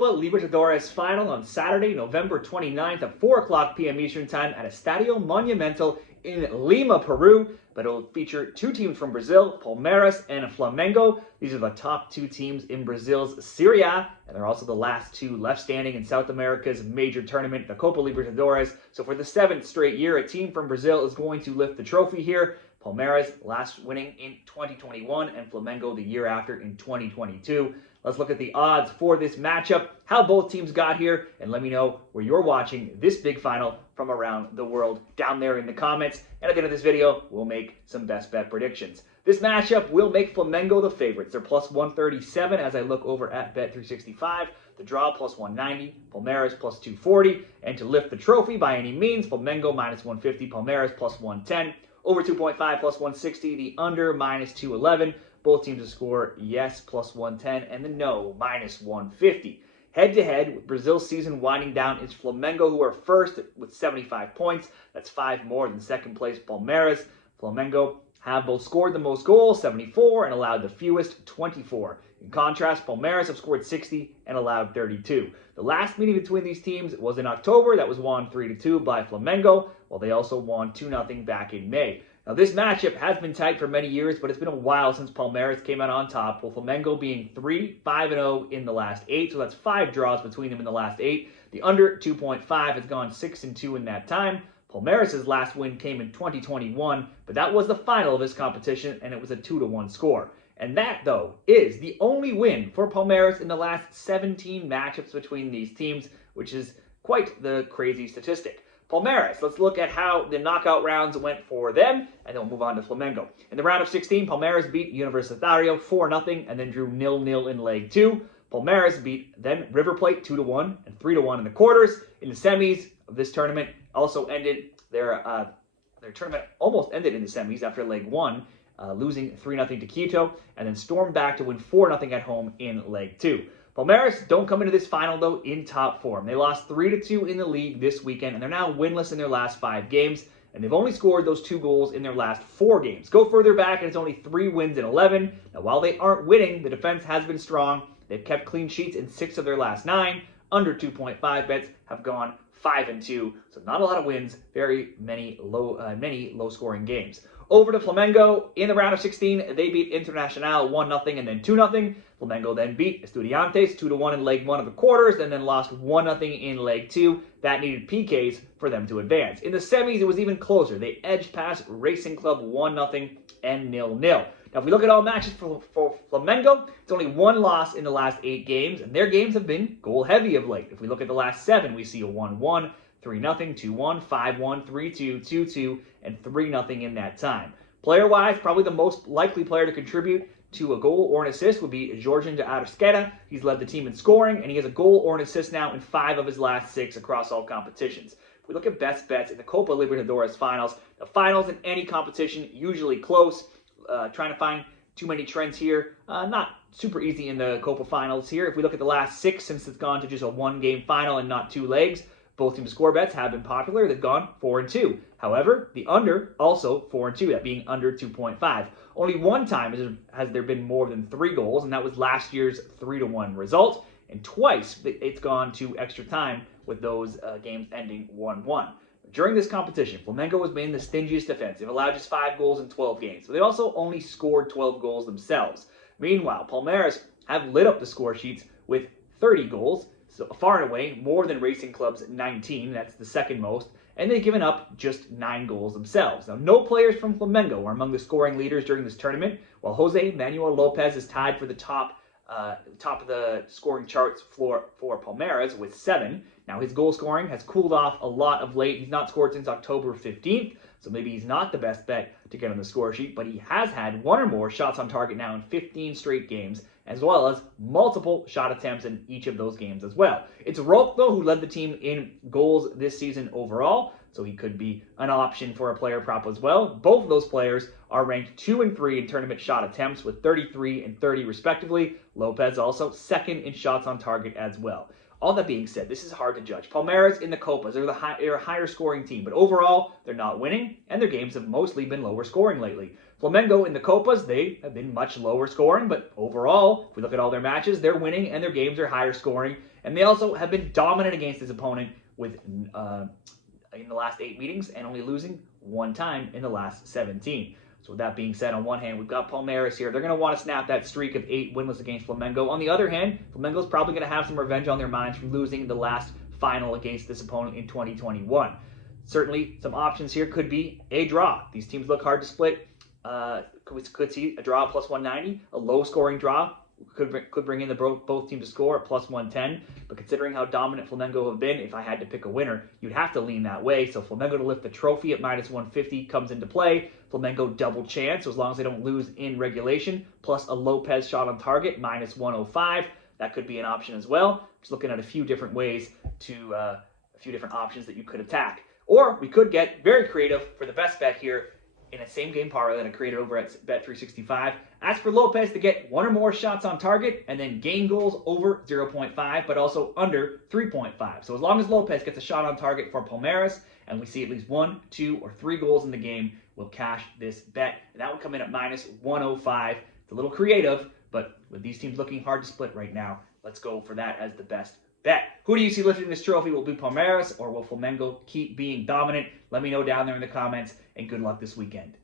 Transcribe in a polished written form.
Copa Libertadores final on Saturday, November 29th at 4 p.m. Eastern Time at Estadio Monumental in Lima, Peru. But it will feature two teams from Brazil, Palmeiras and Flamengo. These are the top two teams in Brazil's Serie A, and they're also the last two left standing in South America's major tournament, the Copa Libertadores. So for the 7th straight year, a team from Brazil is going to lift the trophy here. Palmeiras last winning in 2021 and Flamengo the year after in 2022. Let's look at the odds for this matchup, how both teams got here, and let me know where you're watching this big final from around the world down there in the comments. And at the end of this video, we'll make some best bet predictions. This matchup will make Flamengo the favorites. They're plus 137 as I look over at Bet365. The draw plus 190, Palmeiras plus 240. And to lift the trophy by any means, Flamengo minus 150, Palmeiras plus 110. Over 2.5 plus 160, the under minus 211. Both teams to score yes plus 110 and the no minus 150. Head-to-head, with Brazil's season winding down, is Flamengo, who are first with 75 points. That's 5 more than second place Palmeiras. Flamengo have both scored the most goals, 74, and allowed the fewest, 24. In contrast, Palmeiras have scored 60 and allowed 32. The last meeting between these teams was in October. That was won 3-2 by Flamengo, while they also won 2-0 back in May. Now, this matchup has been tight for many years, but it's been a while since Palmeiras came out on top, with Flamengo being 3-5-0 in the last 8, so that's 5 draws between them in the last 8. The under 2.5 has gone 6-2 in that time. Palmeiras' last win came in 2021, but that was the final of this competition, and it was a 2-1 score. And that, though, is the only win for Palmeiras in the last 17 matchups between these teams, which is quite the crazy statistic. Palmeiras, let's look at how the knockout rounds went for them, and then we'll move on to Flamengo. In the round of 16, Palmeiras beat Universitario 4-0 and then drew 0-0 in leg 2. Palmeiras beat then River Plate 2-1 and 3-1 in the quarters. In the semis of this tournament, also ended their tournament almost ended in the semis after leg 1, losing 3-0 to Quito, and then stormed back to win 4-0 at home in leg 2. Palmeiras don't come into this final, though, in top form. They lost 3-2 in the league this weekend, and they're now winless in their last 5 games, and they've only scored those 2 goals in their last 4 games. Go further back, and it's only 3 wins in 11. Now, while they aren't winning, the defense has been strong. They've kept clean sheets in 6 of their last 9. Under 2.5 bets have gone 5-2, so not a lot of wins, very many low-scoring games. Over to Flamengo. In the round of 16, they beat Internacional 1-0 and then 2-0. Flamengo then beat Estudiantes 2-1 in leg 1 of the quarters and then lost 1-0 in leg 2. That needed PKs for them to advance. In the semis, it was even closer. They edged past Racing Club 1-0 and 0-0. Now, if we look at all matches for Flamengo, it's only 1 loss in the last 8 games, and their games have been goal-heavy of late. If we look at the last 7, we see a 1-1, 3-0, 2-1, 5-1, 3-2, 2-2, and 3-0 in that time. Player-wise, probably the most likely player to contribute to a goal or an assist would be Jorge de Arrascaeta. He's led the team in scoring, and he has a goal or an assist now in 5 of his last 6 across all competitions. If we look at best bets in the Copa Libertadores finals, the finals in any competition usually close. Trying to find too many trends here. Not super easy in the Copa finals here. If we look at the last 6, since it's gone to just a 1-game final and not 2 legs, both team score bets have been popular. They've gone 4-2. However, the under also 4-2, that being under 2.5. Only 1 time has there been more than 3 goals, and that was last year's 3-1 result. And twice it's gone to extra time with those games ending 1-1. During this competition, Flamengo has been the stingiest defense. They've allowed just 5 goals in 12 games, but they also only scored 12 goals themselves. Meanwhile, Palmeiras have lit up the score sheets with 30 goals, so far and away more than Racing Club's 19, that's the second most, and they've given up just 9 goals themselves. Now, no players from Flamengo are among the scoring leaders during this tournament, while Jose Manuel Lopez is tied for the top of the scoring charts for Palmeiras with 7. Now, his goal scoring has cooled off a lot of late. He's not scored since October 15th, so maybe he's not the best bet to get on the score sheet, but he has had 1 or more shots on target now in 15 straight games, as well as multiple shot attempts in each of those games as well. It's Roque, though, who led the team in goals this season overall, so he could be an option for a player prop as well. Both of those players are ranked 2 and 3 in tournament shot attempts with 33 and 30 respectively. Lopez also second in shots on target as well. All that being said, this is hard to judge. Palmeiras in the Copas, they're a higher scoring team, but overall, they're not winning, and their games have mostly been lower scoring lately. Flamengo in the Copas, they have been much lower scoring, but overall, if we look at all their matches, they're winning, and their games are higher scoring, and they also have been dominant against his opponent with in the last 8 meetings and only losing 1 time in the last 17. So with that being said, on one hand, we've got Palmeiras here. They're going to want to snap that streak of 8 winless against Flamengo. On the other hand, Flamengo's probably going to have some revenge on their minds from losing the last final against this opponent in 2021. Certainly, some options here could be a draw. These teams look hard to split. We could see a draw at plus 190, a low-scoring draw. Could bring in both teams to score at plus 110, but considering how dominant Flamengo have been, if I had to pick a winner, you'd have to lean that way. So Flamengo to lift the trophy at minus 150 comes into play. Flamengo double chance, so as long as they don't lose in regulation, plus a Lopez shot on target, minus 105. That could be an option as well. Just looking at a few different ways to, a few different options that you could attack. Or we could get very creative for the best bet here in a same-game parlay that I created over at Bet365. Ask for Lopez to get 1 or more shots on target and then game goals over 0.5, but also under 3.5. So as long as Lopez gets a shot on target for Palmeiras and we see at least 1, 2, or 3 goals in the game, we'll cash this bet. And that would come in at minus 105. It's a little creative, but with these teams looking hard to split right now, let's go for that as the best bet. Who do you see lifting this trophy? Will it be Palmeiras or will Flamengo keep being dominant? Let me know down there in the comments, and good luck this weekend.